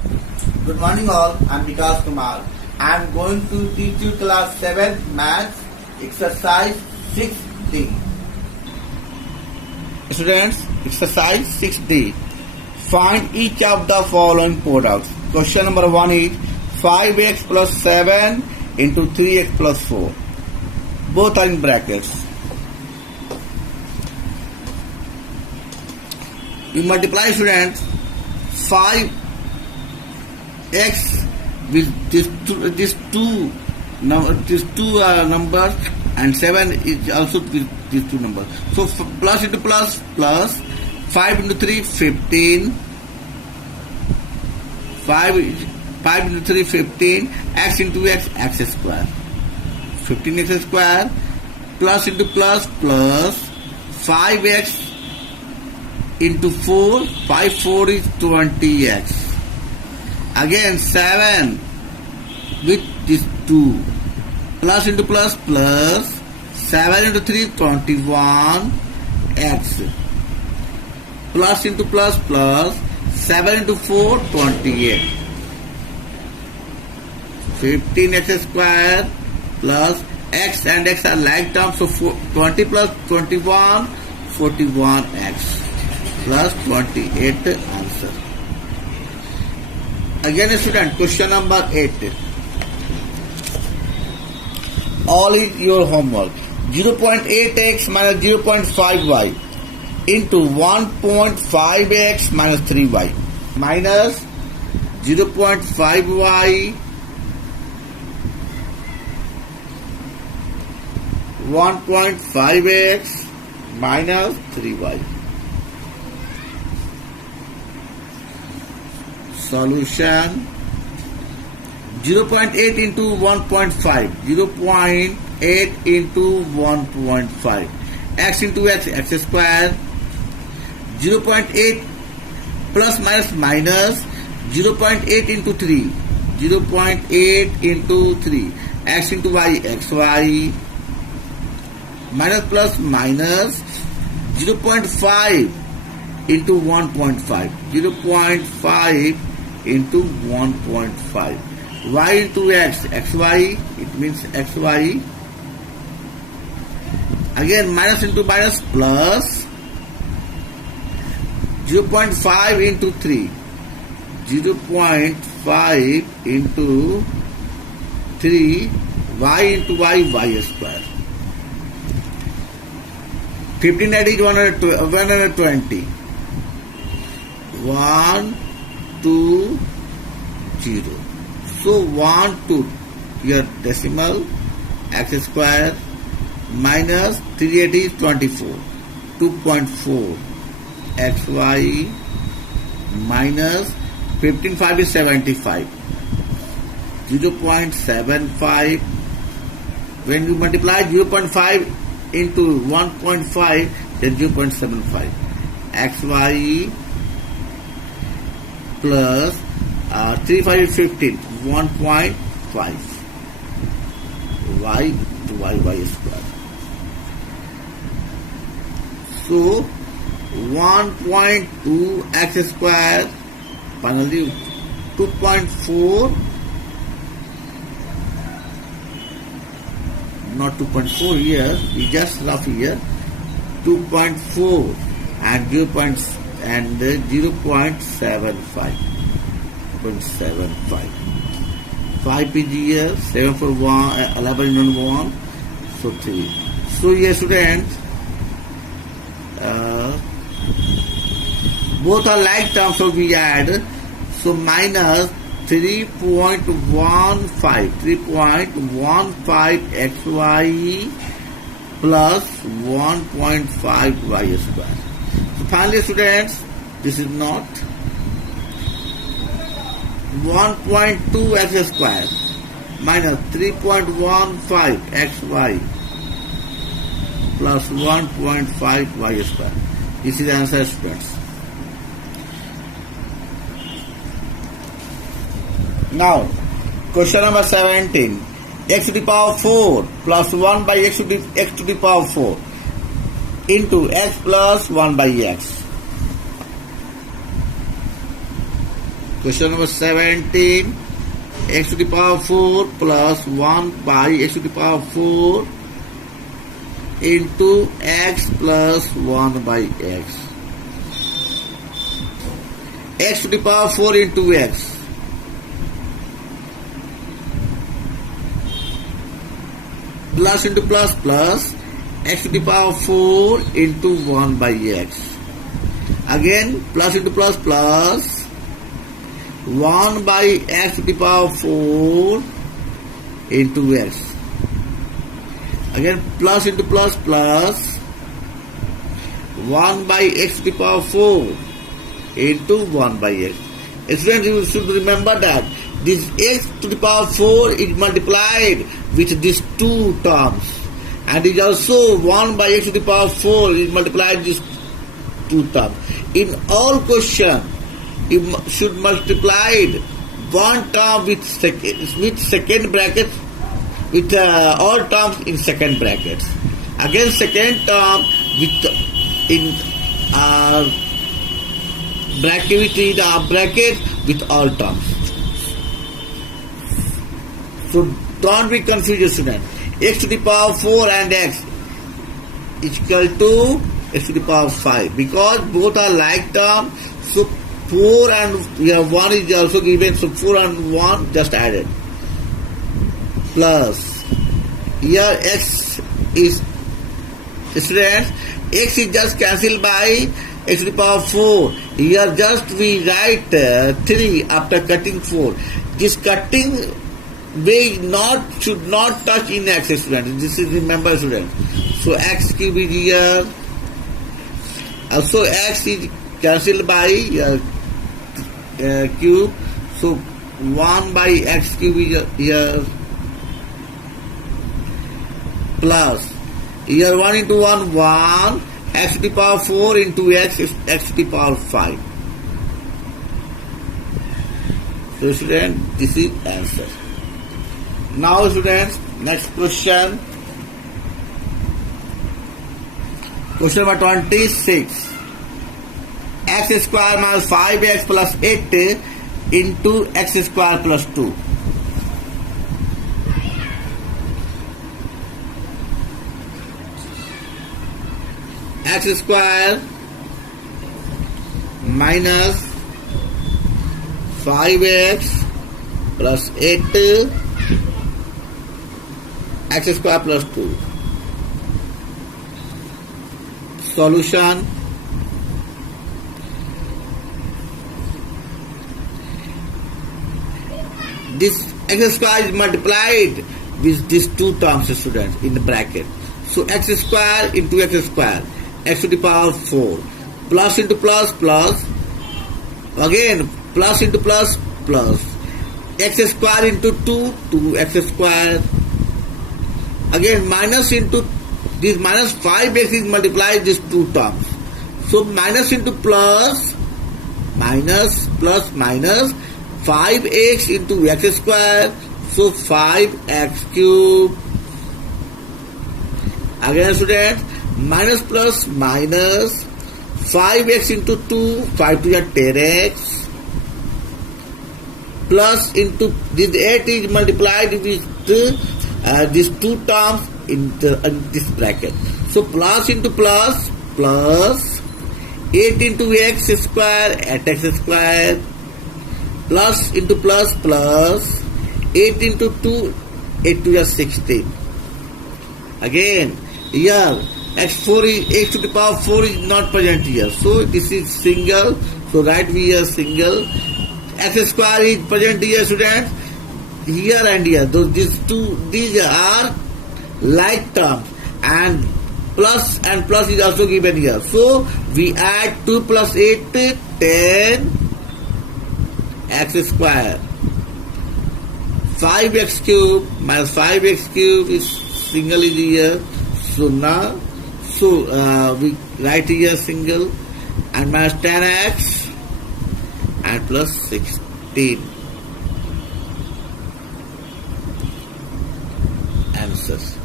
Good morning all, I am Vikas Kumar. I am going to teach you class 7 maths exercise 6D. Students, exercise 6D. Find each of the following products. Question number 1 is 5x plus 7 into 3x plus 4. Both are in brackets. You multiply, students, 5x with these two numbers, and 7 is also with these two numbers. So plus into plus, 5 into 3, 15. 5 into 3, 15. X into x, x square. 15x square. Plus into plus, 5x into 4. 5 4 is 20x. Again 7 with this 2. Plus into plus, 7 into 3, 21x. Plus into plus, 7 into 4, 28. 15x square plus x and x are like terms, so 20 plus 21, 41x plus 28 answer. Again, student, question number 8. All is your homework. 0.8x minus 0.5y into 1.5x minus 3y minus 0.5y 1.5x minus 3y. Solution: 0.8 into 1.5, 0.8 into 1.5, x into x, x square, 0.8 plus minus 0.8 into 3, 0.8 into 3, x into y, xy, minus plus minus 0.5 into 1.5, 0.5 into 1.5, y into x, xy, it means xy, again minus into minus plus 0.5 into 3, 0.5 into 3, y into y, y square. 15 that is 120. 1, 2, 0. So 1 to your decimal, x square minus 380 is 24. 2.4 xy minus 15 5 is 75. 0.75. When you multiply 0.5 into 1.5, then 0.75. xy plus 3 5 is 15, 1.5 y to y square. So 1.2 x square, finally 2.4, not 2.4 here, we just rough here, 2.4 and 0.75. 5 is here, 7 for 1, 11 in 1, so 3. So here students, both are like terms, so we add, so minus 3.15 xy plus 1.5 y square. So finally students, this is not 1.2 x square minus 3.15 xy plus 1.5 y square. This is the answer, students. Now, question number 17. X to the power 4 plus 1 by x to the power 4 into x plus 1 by x. Question number 17. X to the power 4 plus 1 by x to the power 4 into x plus 1 by x. X to the power 4 into x. Plus into plus plus x to the power 4 into 1 by x. Again plus into plus plus 1 by x to the power 4 into x. Again plus into plus plus 1 by x to the power 4 into 1 by x. Students, you should remember that this x to the power 4 is multiplied with these two terms, and is also 1 by x to the power 4 is multiplied with these two terms. In all question, you should multiply one term with second bracket, with all terms in second brackets. Again second term with in bracket with all terms. So don't be confused, student. X to the power 4 and x is equal to x to the power 5, because both are like term. So 4 and 1 is also given, so 4 and 1 just added. Plus, here x is, students, x is just cancelled by x to the power 4. Here just we write 3 after cutting 4. This cutting we should not touch in x, students. This is, remember, students. So x cube is here. Also x is cancelled by cube, so 1 by x cube is here, plus here 1 into 1 x to the power 4 into x is x to the power 5. So students, this is answer. Now students, next question. Question number 26. X square minus 5x plus 8 into x square plus 2. X square minus 5x plus 8 x square plus 2. Solution. This x square is multiplied with these two terms, students, in the bracket. So x square into x square, x to the power 4, plus into plus plus, again plus into plus plus, x square into 2, 2x square, again minus into this minus 5x is multiplied these two terms. So minus into plus, minus plus minus 5x into x square, so 5x cube. Again students, minus plus minus 5x into 2, 5 to the 10x, plus into this 8 is multiplied with these two terms in this bracket. So plus into plus, plus 8 into x square at x square, plus into plus plus 8 into 2, 8 to the 16. Again here x4 is x to the power 4 is not present here, so this is single, so write here single. X square is present here, students, here and here. These are like terms, and plus is also given here. So we add 2 plus 8, 10 x square. 5x cube minus 5x cube is single is here. So now, we write here single, and minus 10x and plus 16. Answers.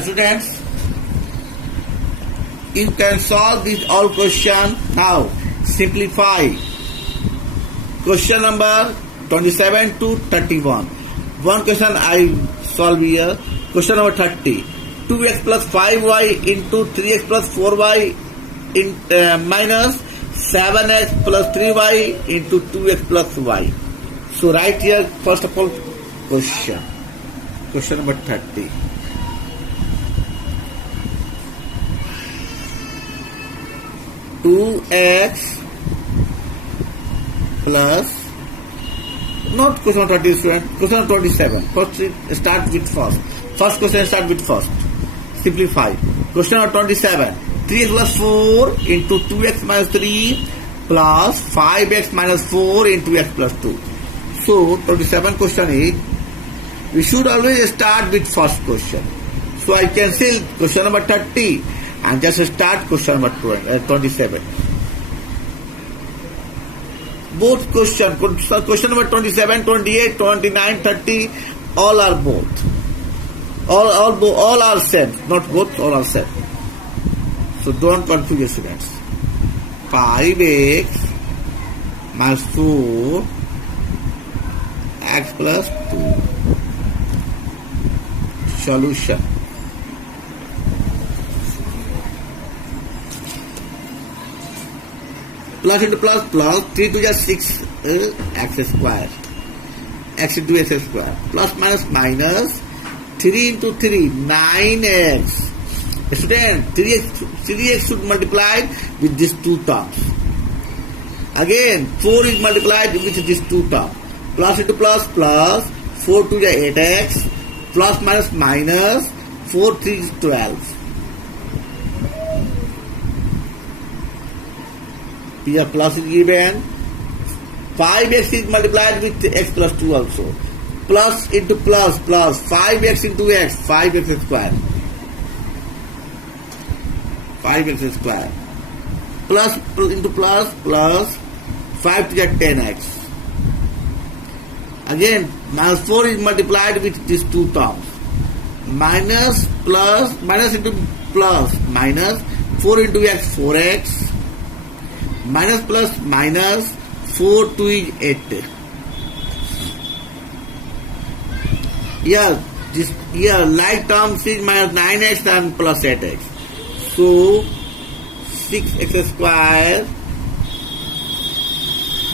Students, you can solve this all question. Now simplify. Question number 27 to 31. One question I solve here. Question number 30. 2x plus 5y into 3x plus 4y minus 7x plus 3y into 2x plus y. So write here first of all question. Question number 30. Two x plus, not question 30 student, question 27. First start with first. First question start with first. Simplify. Question 27. 3x plus 4 into 2x minus 3 plus 5x minus 4 into x plus 2. So 27 question is, we should always start with first question. So I cancel question number 30 and just start question number 27. Both question number 27, 28, 29, 30, all are both. All are same, not both, all are same. So don't confuse students. 5x minus 4 x plus 2. Solution. Plus into plus, 3 to just 6 x square. X into x square. Plus minus 3 into 3, 9x. Student, 3x should multiply with these two terms. Again, 4 is multiplied with these two terms. Plus into plus, 4 to the 8x, plus minus, 4 3 is 12. Here plus is given. 5x is multiplied with x plus 2 also. Plus into plus, 5x into x, 5x square. 5x square. Plus into plus, 5 to the 10x. Again, minus 4 is multiplied with these two terms. Minus into plus, minus 4 into x, 4x. Minus 4 2 is 8. Here like terms is minus 9x and plus 8x. So 6x square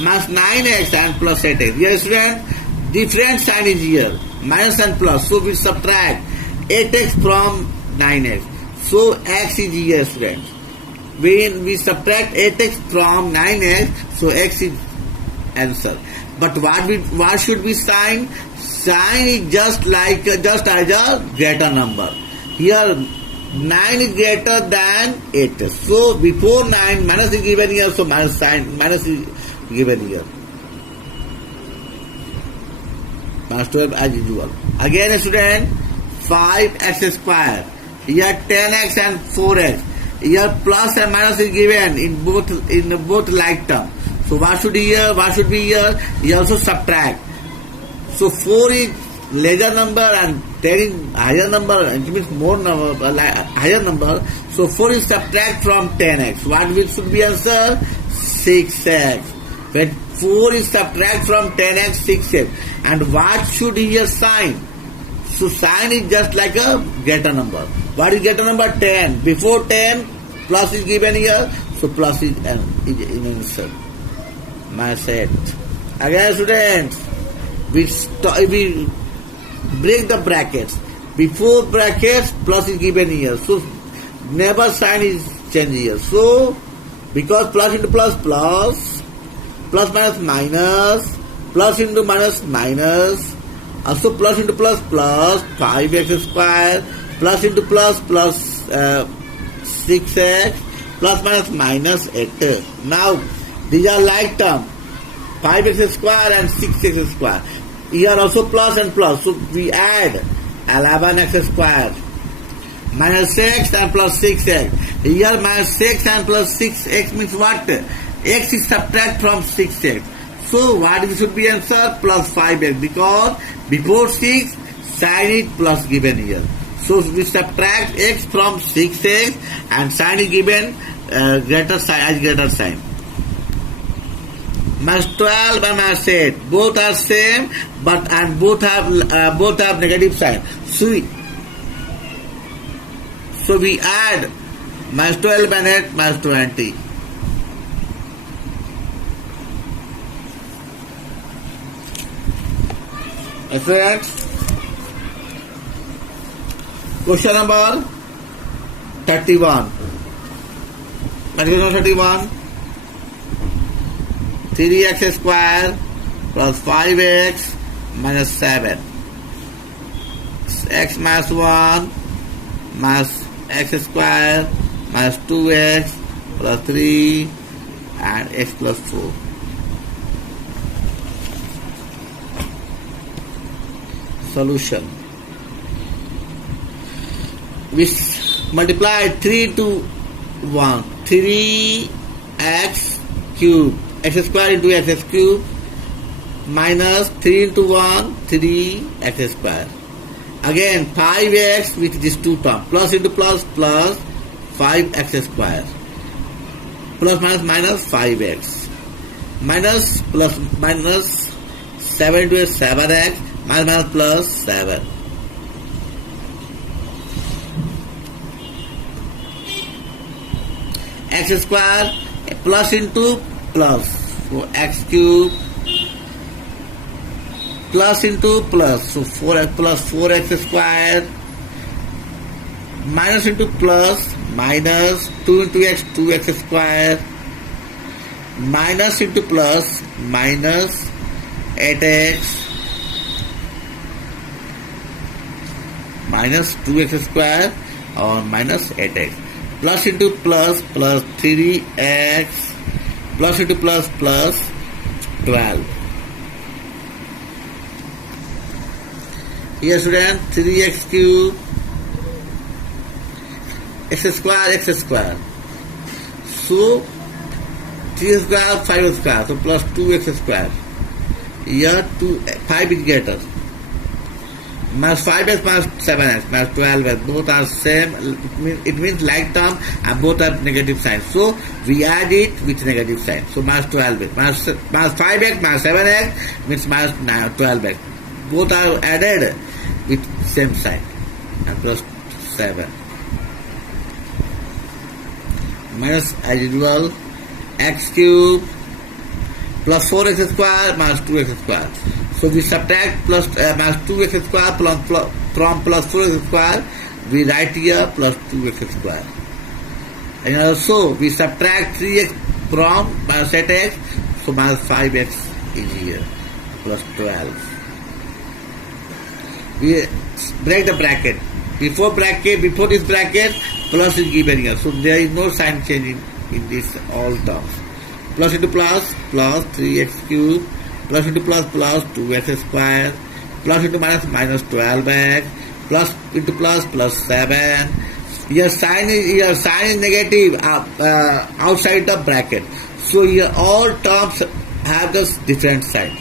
minus 9x and plus 8x. Here student, different sign is here, minus and plus. So we subtract 8x from 9x. So x is here student. When we subtract 8x from 9x, so x is answer. But what should we sign? Sign is just as a greater number. Here 9 is greater than 8. So before 9, minus is given here, so minus is given here. Minus 12 as usual. Again student, 5x square. Here 10x and 4x. Here plus and minus is given in both like term. So what should be here? You also subtract. So 4 is lesser number and 10 is higher number. It means more number, higher number. So 4 is subtract from 10x. What should be answer? 6x. When 4 is subtract from 10x, 6x. And what should here sign? So sign is just like a greater number. What is greater number? 10. Before 10, plus is given here. So plus is in answer. Minus 8. Again students, we break the brackets. Before brackets, plus is given here. So never sign is changed here. So because plus into plus, minus, plus into minus, also plus into plus, 5x square, plus into plus, 6x, plus minus 8. Now these are like term, 5x square and 6x square. Here also plus and plus, so we add 11x square, minus 6 and plus 6x. Here minus 6 and plus 6x means what? X is subtract from 6x. So what should be answer? Plus 5x, because before 6, sign it plus given here. So we subtract x from 6x and sign is given greater sign as greater sign. Minus 12 and minus 8 both are same, but and both have negative sign. So we add minus 12 and 8 minus 20. Friends, question number 31. Question 31. 3x square plus 5x minus 7. X minus 1 minus x square minus 2x plus 3 and x plus 4. Solution. We multiply 3 to 1. 3x cube. X square into x cube minus 3 into 1, 3x square. Again 5x with these two terms. Plus into plus plus 5x square. Plus minus minus 5x. Minus plus minus 7 into 7x. Minus minus plus 7. X square plus into plus. So x cube plus into plus. So 4x plus 4x square. Minus into plus minus 2 into x 2x square. Minus into plus minus 8x. Minus 2x square or minus 8x. Plus into plus plus 3x. Plus into plus plus 12. Here student 3x cube x square. So 3 square 5 square. So plus 2x square. Here 5 is greater. Minus 5x minus 7x minus 12x both are same. It means like term and both are negative sign. So we add it with negative sign. So minus 12x minus 5x minus 7x means minus 12x. Both are added with same sign and plus 7. Minus as usual x cube plus 4x square minus 2x square. So we subtract plus minus 2x square from plus 4x square. We write here plus 2x square. And also we subtract 3x from minus 8x. So minus 5x is here plus 12. We break the bracket. Before this bracket plus is given here. So there is no sign change in this all terms. Plus into plus 3x cube. Plus into plus 2x square. Plus into minus 12x. Plus into plus 7. Your sign is negative outside the bracket. So here all terms have this different sign.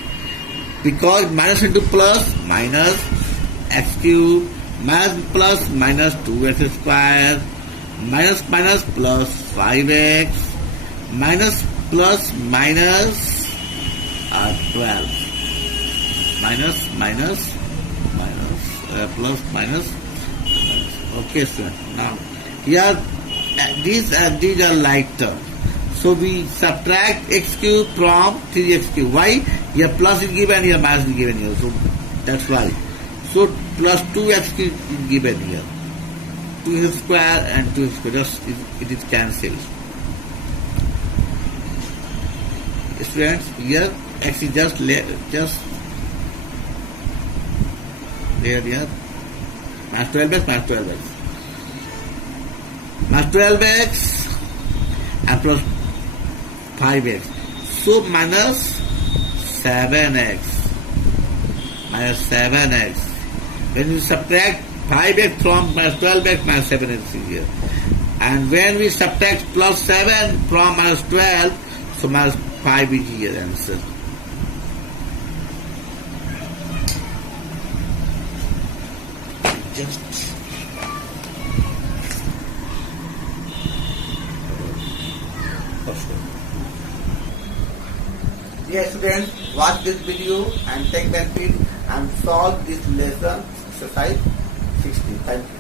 Because minus into plus minus x cube. Minus plus minus 2x square. Minus plus 5x. Minus plus minus 12. Minus plus minus. Okay, sir. Now here these are like terms. So we subtract x cube from 3x cube. Why? Here plus is given, here minus is given here. So that's why. So plus 2x cube is given here. 2x square and 2x square. Just it is cancelled. Students, here x is just here. Minus 12x. Minus 12x and plus 5x. So minus 7x. When you subtract 5x from minus 12x, minus 7x is here. And when we subtract plus 7 from minus 12, so minus 5 is here answer. Just question. Dear students, watch this video and take benefit and solve this lesson exercise 60. Thank you.